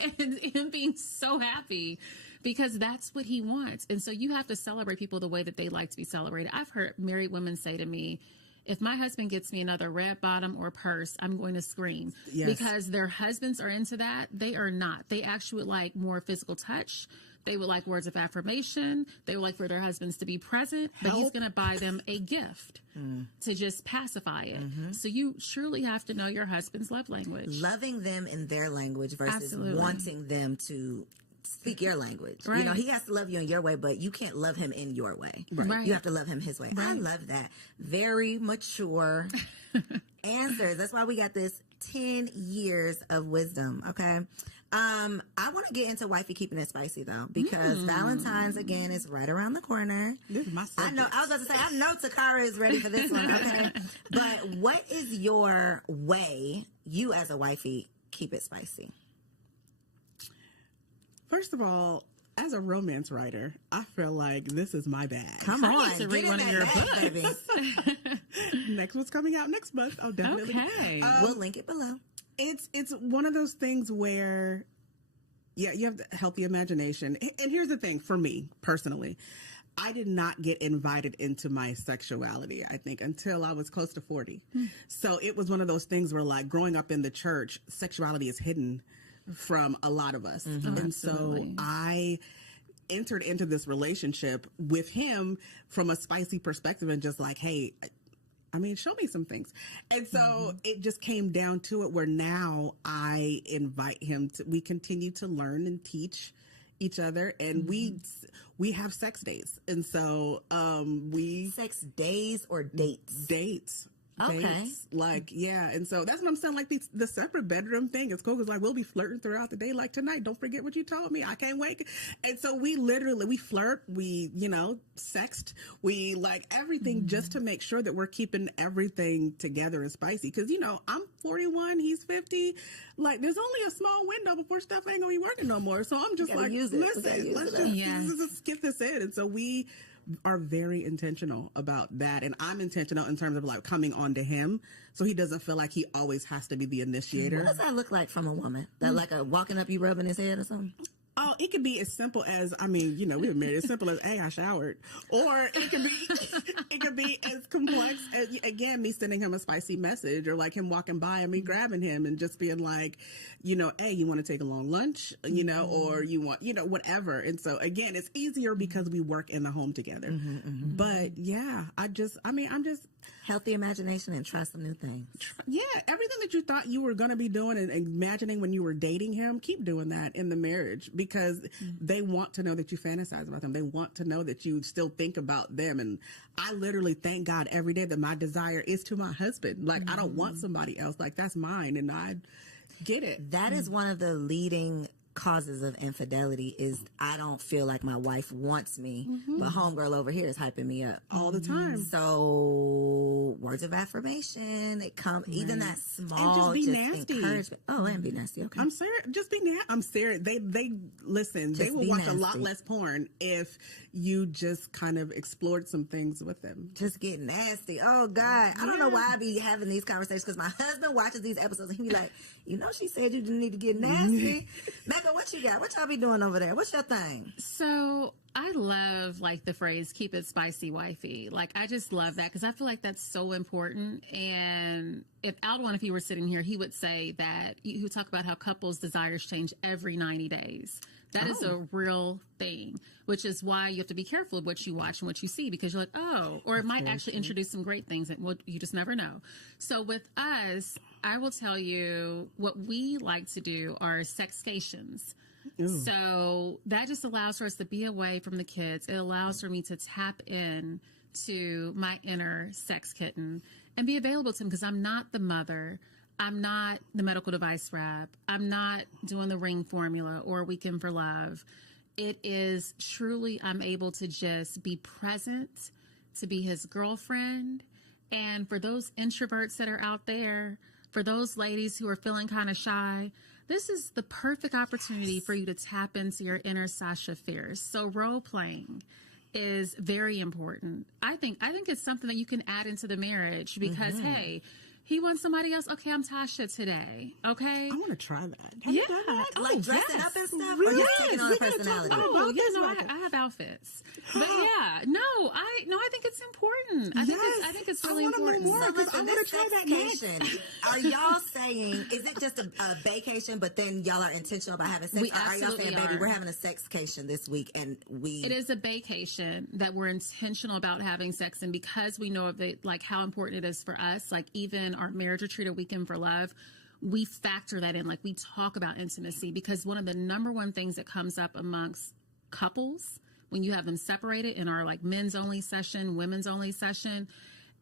and him being so happy because that's what he wants. And so you have to celebrate people the way that they like to be celebrated. I've heard married women say to me, if my husband gets me another red bottom or purse, I'm going to scream. Because their husbands are into that. They are not. They actually would like more physical touch. They would like words of affirmation. They would like for their husbands to be present. But he's going to buy them a gift to just pacify it. So you surely have to know your husband's love language. Loving them in their language versus wanting them to speak your language. Right. You know, he has to love you in your way, but you can't love him in your way. Right. You have to love him his way. I love that. Very mature answers. That's why we got this 10 years of wisdom. Okay. I want to get into wifey keeping it spicy though, because Valentine's again is right around the corner. This is my subject. I know. I was about to say, I know Taccara is ready for this one. Okay. But what is your way, you as a wifey, keep it spicy? First of all, as a romance writer, I feel like this is my bag. Come on, I need to read one of your books, baby. Next one's coming out next month. I'll definitely. Okay. We'll link it below. It's one of those things where, yeah, you have the healthy imagination. And here's the thing for me personally, I did not get invited into my sexuality, I think, until I was close to 40. So it was one of those things where, like, growing up in the church, sexuality is hidden from a lot of us. And absolutely. so I entered into this relationship with him from a spicy perspective and just like, hey, I mean, show me some things. And so it just came down to it where now I invite him to, we continue to learn and teach each other, and we have sex days. And so sex days or dates? Okay. Dates. Like, yeah. And so that's what I'm saying. Like the separate bedroom thing is cool because like we'll be flirting throughout the day. Like tonight, don't forget what you told me. I can't wait. And so we flirt. We, sext. We like everything just to make sure that we're keeping everything together and spicy. Because, I'm 41, he's 50. Like there's only a small window before stuff ain't going to be working no more. So I'm just like, listen, let's just get this in. And so we are very intentional about that, and I'm intentional in terms of like coming on to him so he doesn't feel like he always has to be the initiator. What does that look like from a woman? That like a walking up, you rubbing his head or something? Well, it could be as simple as, I mean, you know, we've made it as simple as, hey, I showered. Or it could be as complex as, again, me sending him a spicy message, or like him walking by and me grabbing him and just being like, you know, hey, you want to take a long lunch, you know, or you want, you know, whatever. And so again, it's easier because we work in the home together. But yeah, I'm just healthy imagination and try some new things. Yeah, everything that you thought you were going to be doing and imagining when you were dating him, keep doing that in the marriage, because they want to know that you fantasize about them. They want to know that you still think about them. And I literally thank God every day that my desire is to my husband. Like, I don't want somebody else. Like, that's mine, and I get it. That is one of the leading causes of infidelity, is I don't feel like my wife wants me, but homegirl over here is hyping me up All the time. So words of affirmation, it come even that small, and just be nasty. Encouragement. Oh, and be nasty. Okay, I'm serious. Just be nasty. I'm serious. They listen. Just they will be watch nasty. a lot less porn if you just kind of explored some things with them. just get nasty. Oh God, I don't know why I be having these conversations, because my husband watches these episodes and he be like, you know, she said you didn't need to get nasty. Mecca, what you got? What y'all be doing over there? What's your thing? So I love like the phrase "keep it spicy, wifey." Like, I just love that, because I feel like that's so important. And if Aldwin, if he were sitting here, he would say that he would talk about how couples' desires change every 90 days. That is a real thing, which is why you have to be careful of what you watch and what you see, because you're like, oh, or it might actually introduce some great things that you just never know. So with us, I will tell you what we like to do are sexcations. So that just allows for us to be away from the kids. It allows for me to tap in to my inner sex kitten and be available to him, because I'm not the mother. I'm not the medical device rep. I'm not doing the ring formula or Weekend for Love. It is truly, I'm able to just be present, to be his girlfriend. And for those introverts that are out there, for those ladies who are feeling kind of shy, this is the perfect opportunity for you to tap into your inner Sasha Fierce. So role playing is very important. I think it's something that you can add into the marriage, because hey, he wants somebody else. Okay, I'm Tasha today. Okay, I want to try that. Have you done that? Like dressing up and stuff, or Really? just taking on a personality? Oh, I have outfits. But yeah, I think it's important. I think it's really important. So listen, this sexcation, are y'all saying, is it just a vacation, but then y'all are intentional about having sex? We Or are y'all absolutely saying, baby, are. we're having a sexcation this week, and It is a vacation that we're intentional about having sex, and because we know of it, like how important it is for us, like even our marriage retreat, A Weekend for Love, we factor that in. Like, we talk about intimacy, because one of the number one things that comes up amongst couples when you have them separated in our like men's only session, women's only session,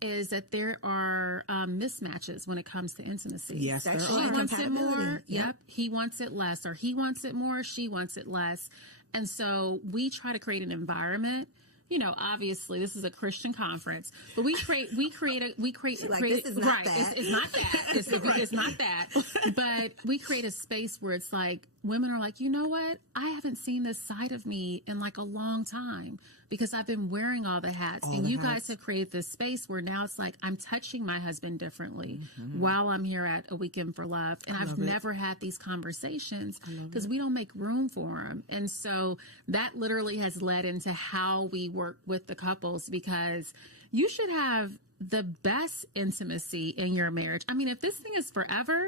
is that there are mismatches when it comes to intimacy. Yes, there Sexual are. He wants it more. incompatibility. Yep. He wants it less, or he wants it more. She wants it less. And so we try to create an environment. You know, obviously this is a Christian conference, but we create Like, this is not right. that. It's not that. It's not that. But we create a space where it's like women are like, you know what? I haven't seen this side of me in like a long time, because I've been wearing all the hats. And you guys have created this space where now it's like I'm touching my husband differently while I'm here at A Weekend for Love. And I've never had these conversations because we don't make room for them. And so that literally has led into how we work with the couples, because you should have the best intimacy in your marriage. I mean, if this thing is forever,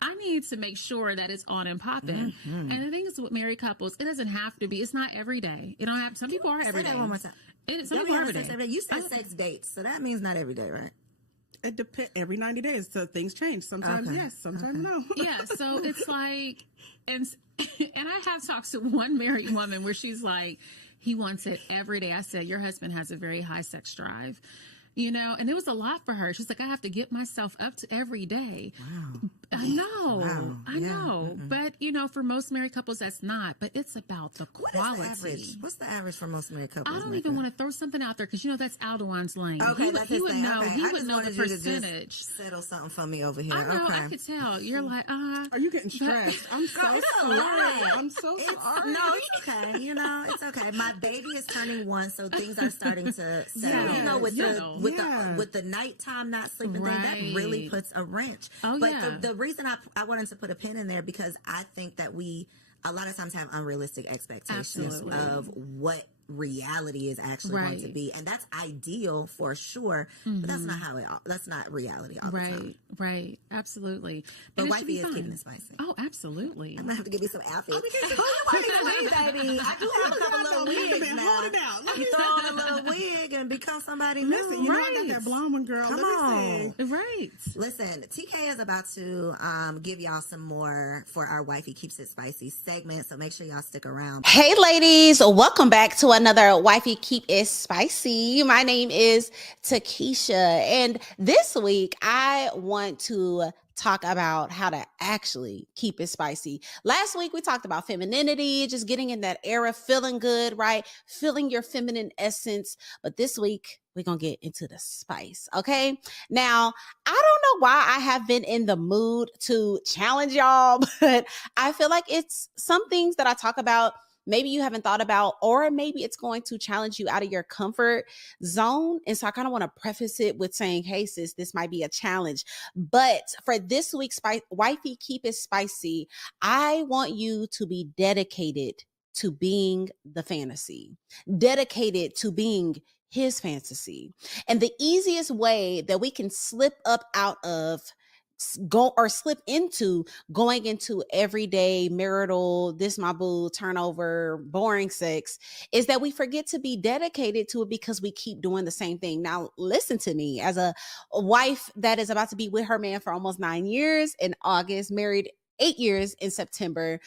I need to make sure that it's on and popping. And the thing is with married couples, it doesn't have to be. It's not every day. It don't have. Some people are every day. Say that one more time. Some Y'all people be are having every sex day. every day. You said sex dates, so that means not every day, right? It depends. Every 90 days, so things change. Sometimes yes, sometimes no. Yeah, so it's like, and I have talked to one married woman where she's like, he wants it every day. I said, your husband has a very high sex drive. You know, and it was a lot for her. She's like, I have to get myself up to every day. Wow. I know. Wow. I know. But, you know, for most married couples, that's not. But it's about the quality. What is the average? What's the average for most married couples? I don't even want to throw something out there because, you know, that's Aldewan's lane. Okay, he would know. Okay. He I would just know the wanted you to just percentage. settle something for me over here. I know. Okay. I could tell. You're like, Are you getting stressed? I'm so it's a sorry. lot. I'm so It's, sorry. no, it's okay. You know, it's okay. My baby is turning 1, so things are starting to settle. You know, with the nighttime not sleeping thing, that really puts a wrench. Oh, but yeah. the reason I wanted to put a pin in there, because I think that we a lot of times have unrealistic expectations Absolutely. of what reality is actually going to be, and that's ideal for sure, but that's not how that's not reality all the time. Right, absolutely. But And it should wifey be is fun. keeping it spicy. Oh, absolutely. I'm gonna have to give you some outfits. Oh, Who you want me to be, baby? I do have a couple little wigs now. Hold it out. Let You me throw on a little wig and become somebody new. listen. You know I got that blonde one, girl. Come Let me see. Right. Listen, TK is about to give y'all some more for our Wifey Keeps It Spicy segment, so make sure y'all stick around. Hey ladies, welcome back to another Wifey Keep It Spicy. My name is Takesha, and this week I want to talk about how to actually keep it spicy. Last week we talked about femininity, just getting in that era, feeling good, right? Feeling your feminine essence. But this week we're going to get into the spice, okay? Now, I don't know why I have been in the mood to challenge y'all, but I feel like it's some things that I talk about maybe you haven't thought about, or maybe it's going to challenge you out of your comfort zone. And so I kind of want to preface it with saying, hey, sis, this might be a challenge. But for this week's Wifey Keep It Spicy, I want you to be dedicated to being the fantasy, dedicated to being his fantasy. And the easiest way that we can slip up out of slip into going into everyday marital, this my boo, turnover, boring sex is that we forget to be dedicated to it because we keep doing the same thing. Now, listen to me, as a wife that is about to be with her man for almost 9 years in August, married 8 years in September,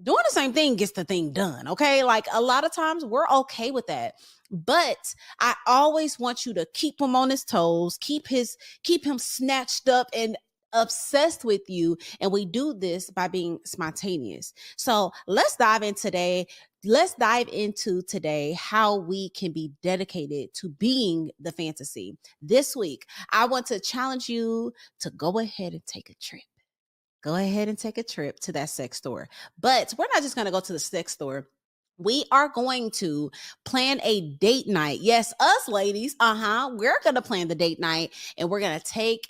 doing the same thing gets the thing done. Okay. Like a lot of times we're okay with that. But I always want you to keep him on his toes, keep him snatched up and obsessed with you. And we do this by being spontaneous. So let's dive into today how we can be dedicated to being the fantasy. This week, I want to challenge you to go ahead and take a trip. Go ahead and take a trip to that sex store. But we're not just going to go to the sex store. We are going to plan a date night. Yes, us ladies, we're going to plan the date night, and we're going to take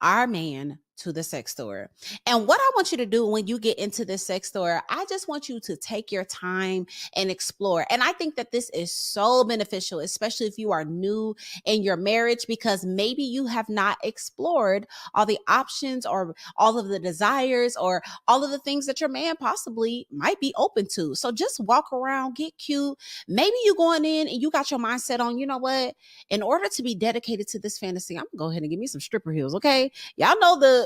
our man to the sex store. And what I want you to do when you get into this sex store, I just want you to take your time and explore. And I think that this is so beneficial, especially if you are new in your marriage, because maybe you have not explored all the options or all of the desires or all of the things that your man possibly might be open to. So just walk around, get cute. Maybe you going in and you got your mindset on, you know what? In order to be dedicated to this fantasy, I'm gonna go ahead and give me some stripper heels, okay? Y'all know the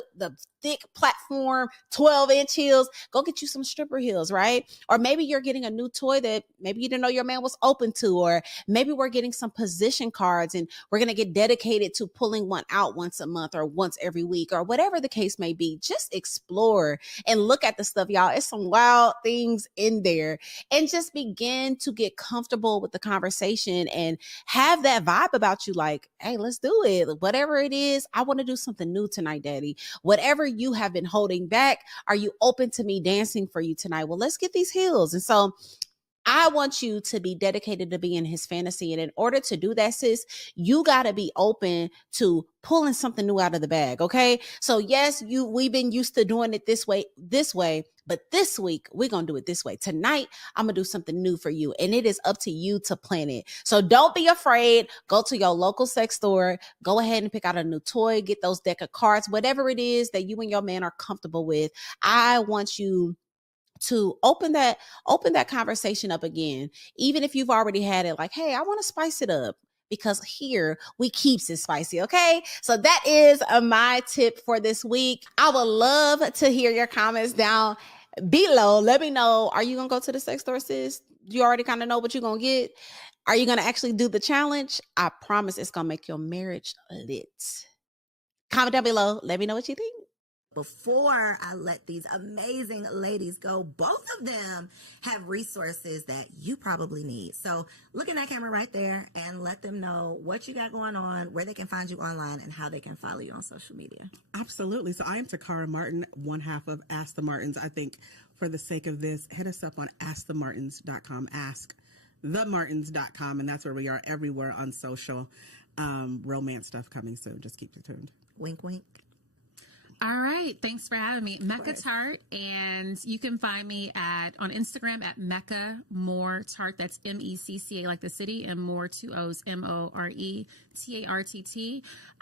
thick platform 12-inch heels. Go get you some stripper heels, right? Or maybe you're getting a new toy that maybe you didn't know your man was open to, or maybe we're getting some position cards and we're going to get dedicated to pulling one out once a month or once every week or whatever the case may be. Just explore and look at the stuff, y'all. It's some wild things in there, and just begin to get comfortable with the conversation and have that vibe about you. Like, hey, let's do it. Whatever it is, I want to do something new tonight, daddy. Whatever you have been holding back, are you open to me dancing for you tonight? Well, let's get these heels. And so I want you to be dedicated to being his fantasy. And in order to do that, sis, you got to be open to pulling something new out of the bag. Okay. So yes, we've been used to doing it this way, but this week we're going to do it this way. Tonight, I'm going to do something new for you, and it is up to you to plan it. So don't be afraid. Go to your local sex store, go ahead and pick out a new toy, get those deck of cards, whatever it is that you and your man are comfortable with. I want you to open that conversation up again, even if you've already had it. Like, hey, I want to spice it up, because here we keeps it spicy. Okay. So that is my tip for this week. I would love to hear your comments down below. Let me know. Are you going to go to the sex store, sis? You already kind of know what you're going to get. Are you going to actually do the challenge? I promise it's going to make your marriage lit. Comment down below. Let me know what you think. Before I let these amazing ladies go, both of them have resources that you probably need. So look in that camera right there and let them know what you got going on, where they can find you online, and how they can follow you on social media. Absolutely. So I am Taccara Martin, one half of Ask the Martins. I think for the sake of this, hit us up on askthemartins.com, askthemartins.com, and that's where we are everywhere on social. Romance stuff coming soon. Just keep it tuned. Wink, wink. All right. Thanks for having me. Mecca Tart. And you can find me on Instagram at Mecca Moore-Tartt. That's Mecca like the city, and Moore, 2 O's, Moretartt.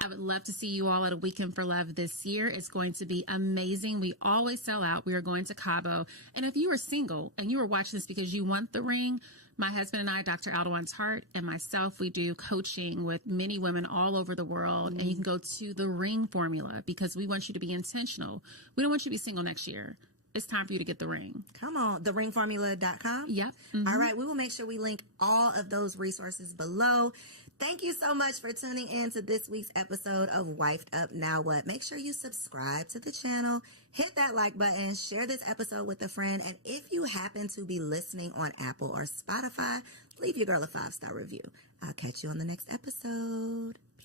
I would love to see you all at a Weekend for Love this year. It's going to be amazing. We always sell out. We are going to Cabo. And if you are single and you are watching this because you want the ring, my husband and I, Dr. Aldewan Tartt, and myself, we do coaching with many women all over the world. And you can go to the ring formula because we want you to be intentional. We don't want you to be single next year. It's time for you to get the ring. Come on, theringformula.com. Yep. All right, we will make sure we link all of those resources below. Thank you so much for tuning in to this week's episode of Wifed Up Now What. Make sure you subscribe to the channel, hit that like button, share this episode with a friend, and if you happen to be listening on Apple or Spotify, leave your girl a 5-star review. I'll catch you on the next episode.